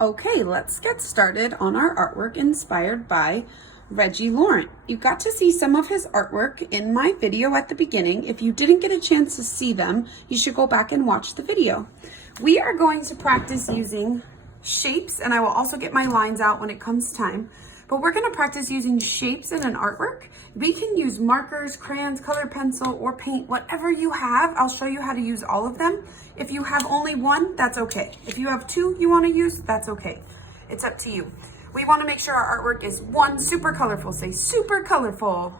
Okay, let's get started on our artwork inspired by Reggie Laurent. You got to see some of his artwork in my video at the beginning. If you didn't get a chance to see them, you should go back and watch the video. We are going to practice using shapes, and I will also get my lines out when it comes time. But we're going to practice using shapes in an artwork. We can use markers, crayons, colored pencil, or paint, whatever you have. I'll show you how to use all of them. If you have only one, that's okay. If you have two you want to use, that's okay. It's up to you. We want to make sure our artwork is one, super colorful. Say super colorful.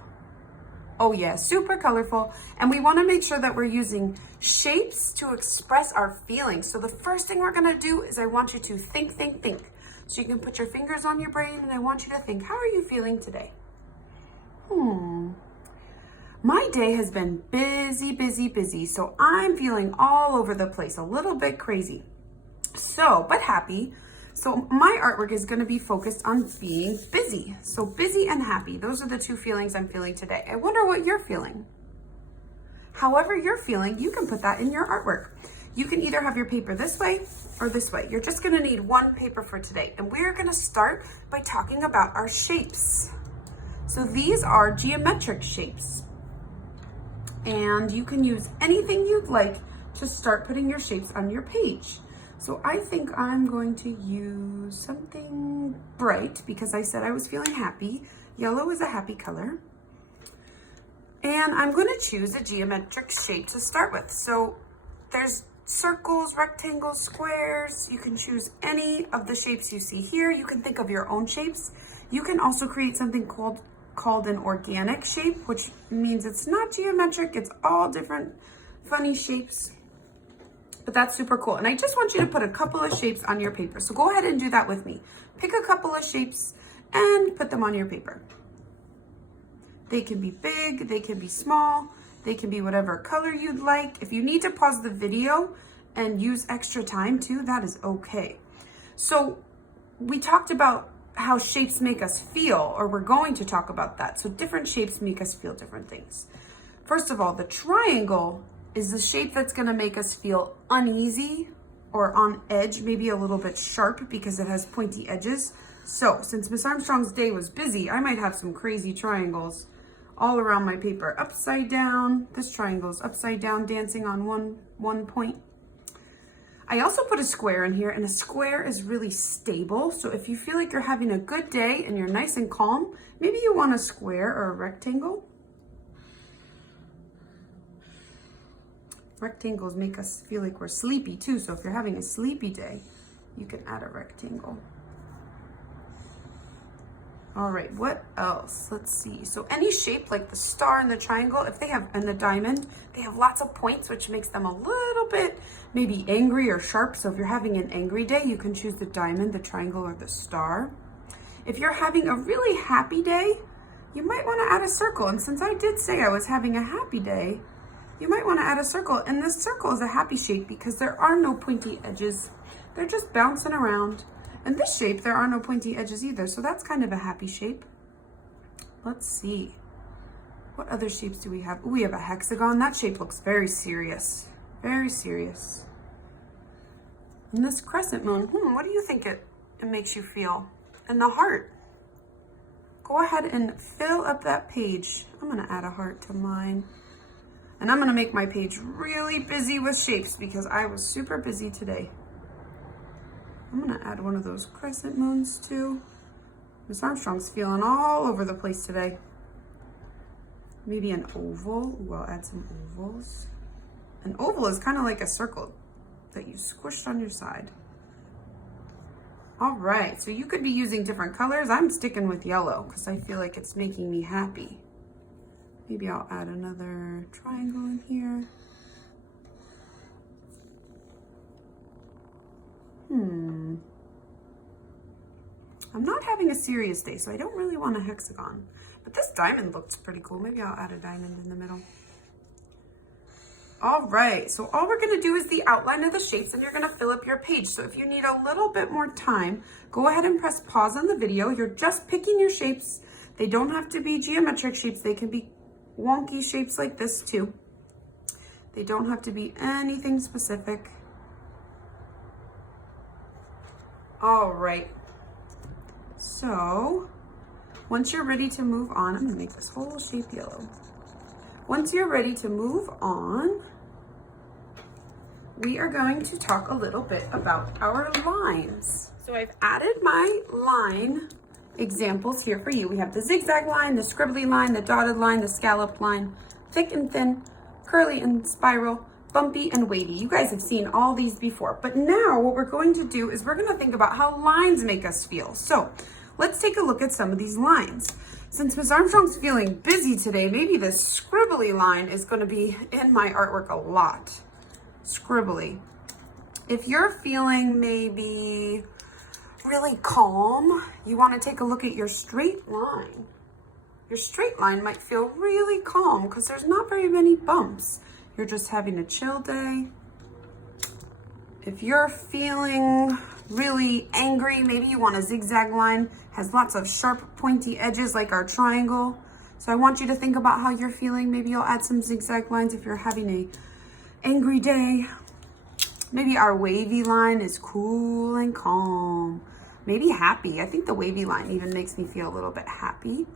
Oh yeah, super colorful. And we want to make sure that we're using shapes to express our feelings. So the first thing we're going to do is I want you to think. So you can put your fingers on your brain, and I want you to think, how are you feeling today? My day has been busy, so I'm feeling all over the place, a little bit crazy. But happy. So my artwork is going to be focused on being busy. So busy and happy. Those are the two feelings I'm feeling today. I wonder what you're feeling. However you're feeling, you can put that in your artwork. You can either have your paper this way or this way. You're just going to need one paper for today. And we're going to start by talking about our shapes. So these are geometric shapes. And you can use anything you'd like to start putting your shapes on your page. So I think I'm going to use something bright because I said I was feeling happy. Yellow is a happy color. And I'm going to choose a geometric shape to start with. So there's circles, rectangles, squares. You can choose any of the shapes you see here. You can think of your own shapes. You can also create something called an organic shape, which means it's not geometric. It's all different funny shapes. But that's super cool. And I just want you to put a couple of shapes on your paper. So go ahead and do that with me. Pick a couple of shapes and put them on your paper. They can be big, they can be small, they can be whatever color you'd like. If you need to pause the video and use extra time too, that is okay. So we talked about how shapes make us feel, or we're going to talk about that. So different shapes make us feel different things. First of all, the triangle is the shape that's going to make us feel uneasy or on edge, maybe a little bit sharp because it has pointy edges. So since Miss Armstrong's day was busy, I might have some crazy triangles all around my paper. Upside down. This triangle is upside down, dancing on one point. I also put a square in here, and a square is really stable. So if you feel like you're having a good day and you're nice and calm, maybe you want a square or a rectangle. Rectangles make us feel like we're sleepy too. So if you're having a sleepy day, you can add a rectangle. All right, what else? Let's see. So any shape like the star and the triangle, if they have, and the diamond, they have lots of points, which makes them a little bit maybe angry or sharp. So if you're having an angry day, you can choose the diamond, the triangle, or the star. If you're having a really happy day, you might want to add a circle. And since I did say I was having a happy day, you might want to add a circle. And this circle is a happy shape because there are no pointy edges. They're just bouncing around. In this shape, there are no pointy edges either, so that's kind of a happy shape. Let's see. What other shapes do we have? Ooh, we have a hexagon. That shape looks very serious. Very serious. And this crescent moon, what do you think it makes you feel? And the heart. Go ahead and fill up that page. I'm going to add a heart to mine. And I'm going to make my page really busy with shapes because I was super busy today. I'm going to add one of those crescent moons too. Miss Armstrong's feeling all over the place today. Maybe an oval. Ooh, I'll add some ovals. An oval is kind of like a circle that you squished on your side. All right, so you could be using different colors. I'm sticking with yellow because I feel like it's making me happy. Maybe I'll add another triangle in here. I'm not having a serious day, so I don't really want a hexagon. But this diamond looks pretty cool. Maybe I'll add a diamond in the middle. All right, so all we're gonna do is the outline of the shapes, and you're gonna fill up your page. So if you need a little bit more time, go ahead and press pause on the video. You're just picking your shapes. They don't have to be geometric shapes. They can be wonky shapes like this too. They don't have to be anything specific. All right. So once you're ready to move on, I'm gonna make this whole shape yellow. Once you're ready to move on, we are going to talk a little bit about our lines. So I've added my line examples here for you. We have the zigzag line, the scribbly line, the dotted line, the scalloped line, thick and thin, curly and spiral, bumpy and wavy. You guys have seen all these before, but now what we're going to do is we're going to think about how lines make us feel. So let's take a look at some of these lines. Since Miss Armstrong's feeling busy today, maybe this scribbly line is going to be in my artwork a lot. Scribbly. If you're feeling maybe really calm, you want to take a look at your straight line. Your straight line might feel really calm because there's not very many bumps. You're just having a chill day. If you're feeling really angry, maybe you want a zigzag line, has lots of sharp pointy edges like our triangle. So I want you to think about how you're feeling. Maybe you'll add some zigzag lines if you're having a angry day. Maybe our wavy line is cool and calm. Maybe happy. I think the wavy line even makes me feel a little bit happy.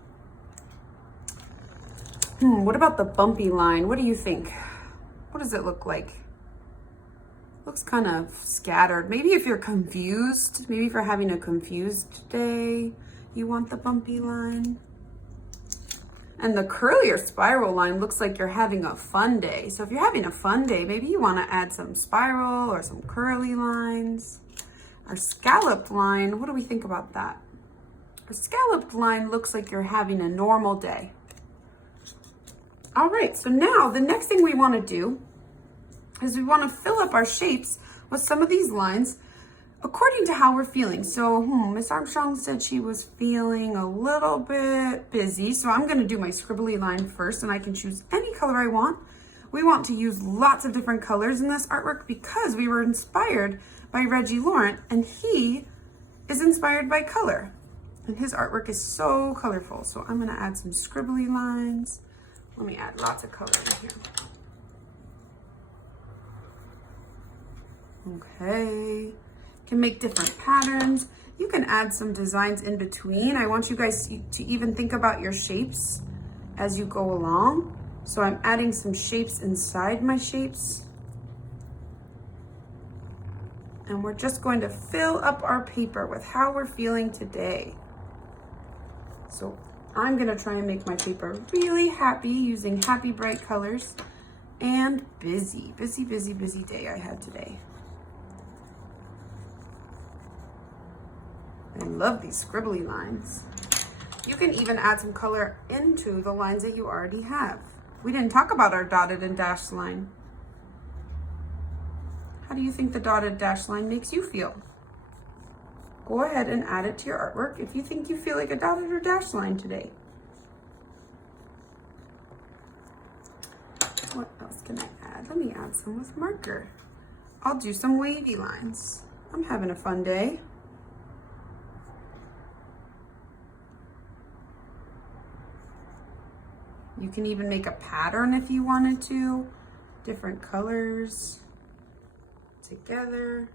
What about the bumpy line? What do you think? What does it look like? Looks kind of scattered. Maybe if you're confused, maybe if you're having a confused day, you want the bumpy line. And the curly or spiral line looks like you're having a fun day. So if you're having a fun day, maybe you want to add some spiral or some curly lines. Our scalloped line, what do we think about that? Our scalloped line looks like you're having a normal day. All right, so now the next thing we want to do is we want to fill up our shapes with some of these lines according to how we're feeling. So Miss Armstrong said she was feeling a little bit busy. So I'm going to do my scribbly line first, and I can choose any color I want. We want to use lots of different colors in this artwork because we were inspired by Reggie Laurent, and he is inspired by color. And his artwork is so colorful. So I'm going to add some scribbly lines. Let me add lots of color in here. Okay, you can make different patterns. You can add some designs in between. I want you guys to even think about your shapes as you go along. So I'm adding some shapes inside my shapes. And we're just going to fill up our paper with how we're feeling today. So I'm gonna try and make my paper really happy using happy bright colors and busy day I had today. I love these scribbly lines. You can even add some color into the lines that you already have. We didn't talk about our dotted and dashed line. How do you think the dotted dash line makes you feel? Go ahead and add it to your artwork if you think you feel like a dotted or dashed line today. What else can I add? Let me add some with marker. I'll do some wavy lines. I'm having a fun day. You can even make a pattern if you wanted to. Different colors together.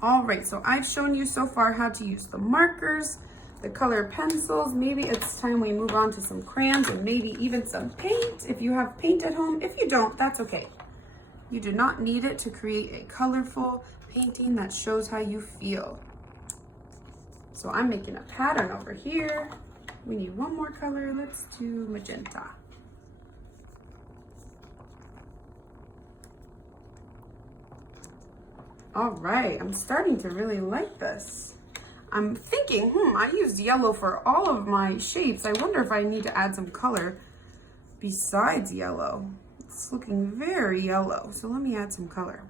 All right, so I've shown you so far how to use the markers, the color pencils. Maybe it's time we move on to some crayons and maybe even some paint if you have paint at home. If you don't, that's okay. You do not need it to create a colorful painting that shows how you feel. So I'm making a pattern over here. We need one more color. Let's do magenta. All right, I'm starting to really like this. I'm thinking, I used yellow for all of my shapes. I wonder if I need to add some color besides yellow. It's looking very yellow, so let me add some color.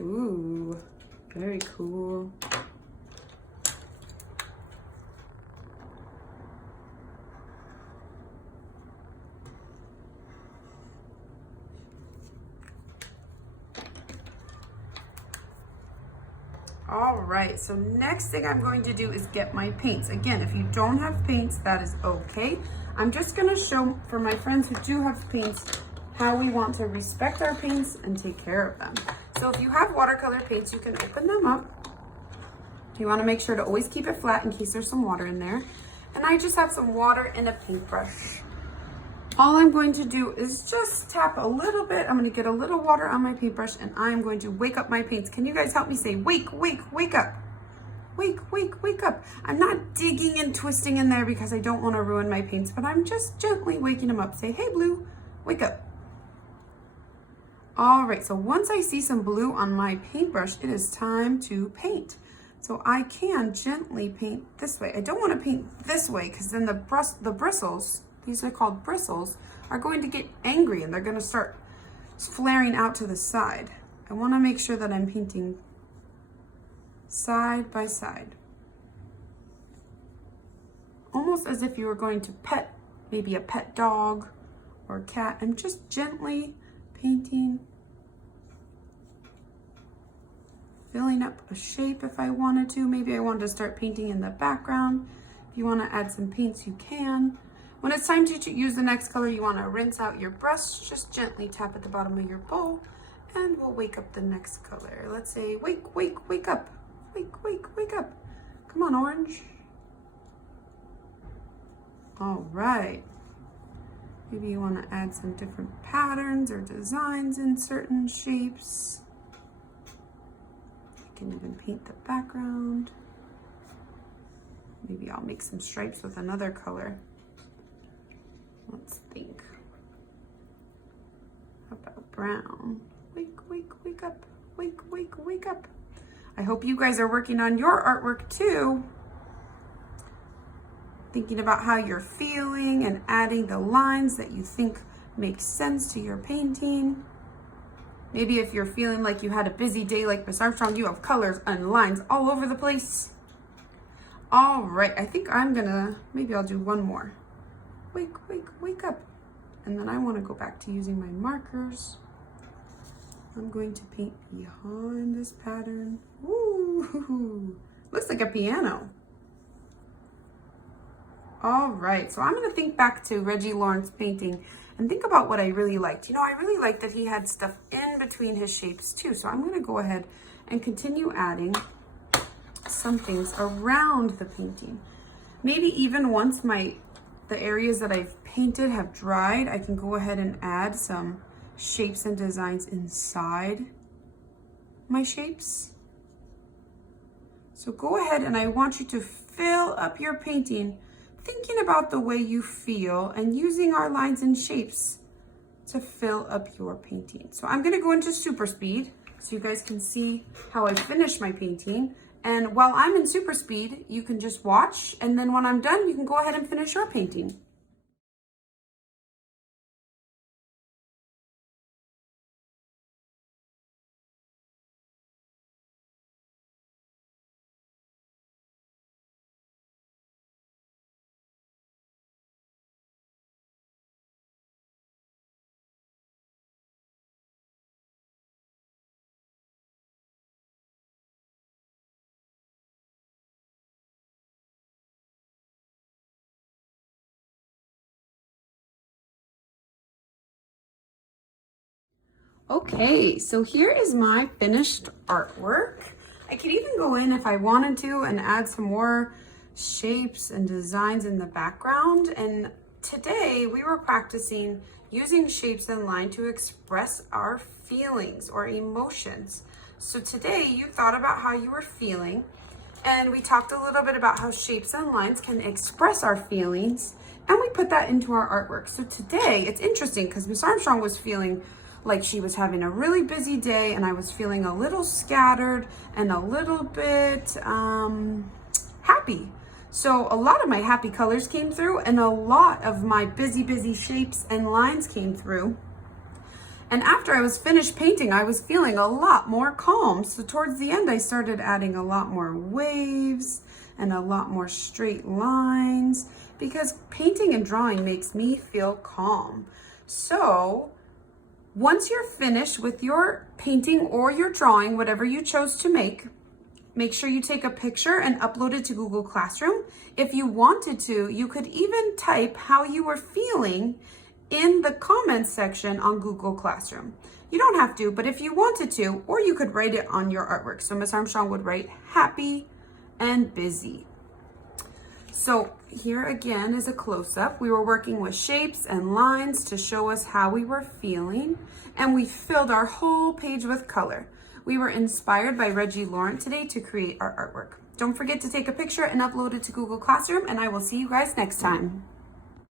Ooh, very cool. All right, so next thing I'm going to do is get my paints. Again, if you don't have paints, that is okay. I'm just gonna show for my friends who do have paints how we want to respect our paints and take care of them. So if you have watercolor paints, you can open them up. You wanna make sure to always keep it flat in case there's some water in there. And I just have some water and a paintbrush. All I'm going to do is just tap a little bit. I'm gonna get a little water on my paintbrush and I'm going to wake up my paints. Can you guys help me say, wake, wake, wake up? Wake, wake, wake up. I'm not digging and twisting in there because I don't wanna ruin my paints, but I'm just gently waking them up. Say, hey blue, wake up. All right, so once I see some blue on my paintbrush, it is time to paint. So I can gently paint this way. I don't wanna paint this way because then the bristles, these are called bristles, are going to get angry and they're going to start flaring out to the side. I want to make sure that I'm painting side by side. Almost as if you were going to pet, maybe a pet dog or a cat. I'm just gently painting, filling up a shape if I wanted to. Maybe I wanted to start painting in the background. If you want to add some paints, you can. When it's time to use the next color, you want to rinse out your brush, just gently tap at the bottom of your bowl, and we'll wake up the next color. Let's say, wake, wake, wake up. Wake, wake, wake up. Come on, orange. All right. Maybe you want to add some different patterns or designs in certain shapes. You can even paint the background. Maybe I'll make some stripes with another color. Let's think. How about brown? Wake, wake, wake up. Wake, wake, wake up. I hope you guys are working on your artwork too. Thinking about how you're feeling and adding the lines that you think make sense to your painting. Maybe if you're feeling like you had a busy day like Miss Armstrong, you have colors and lines all over the place. All right, I think maybe I'll do one more. Wake, wake, wake up. And then I want to go back to using my markers. I'm going to paint behind this pattern. Ooh, looks like a piano. All right, so I'm going to think back to Reggie Laurent's painting and think about what I really liked. You know, I really liked that he had stuff in between his shapes too. So I'm going to go ahead and continue adding some things around the painting. Maybe even once the areas that I've painted have dried, I can go ahead and add some shapes and designs inside my shapes. So go ahead and I want you to fill up your painting thinking about the way you feel and using our lines and shapes to fill up your painting. So I'm going to go into super speed so you guys can see how I finish my painting. And while I'm in super speed, you can just watch, and then when I'm done, you can go ahead and finish your painting. Okay, so here is my finished artwork. I could even go in if I wanted to and add some more shapes and designs in the background. And today we were practicing using shapes and line to express our feelings or emotions. So today you thought about how you were feeling, and we talked a little bit about how shapes and lines can express our feelings, and we put that into our artwork. So today it's interesting because Miss Armstrong was feeling like she was having a really busy day, and I was feeling a little scattered and a little bit happy. So a lot of my happy colors came through and a lot of my busy shapes and lines came through. And after I was finished painting, I was feeling a lot more calm. So towards the end, I started adding a lot more waves and a lot more straight lines because painting and drawing makes me feel calm. So once you're finished with your painting or your drawing, whatever you chose to make Make sure you take a picture and upload it to Google Classroom. If you wanted to, you could even type how you were feeling in the comments section on Google Classroom. You don't have to, but if you wanted to, or you could write it on your artwork. So Miss Armstrong would write happy and busy. So here again is a close-up. We were working with shapes and lines to show us how we were feeling, and we filled our whole page with color. We were inspired by Reggie Laurent today to create our artwork. Don't forget to take a picture and upload it to Google Classroom, and I will see you guys next time.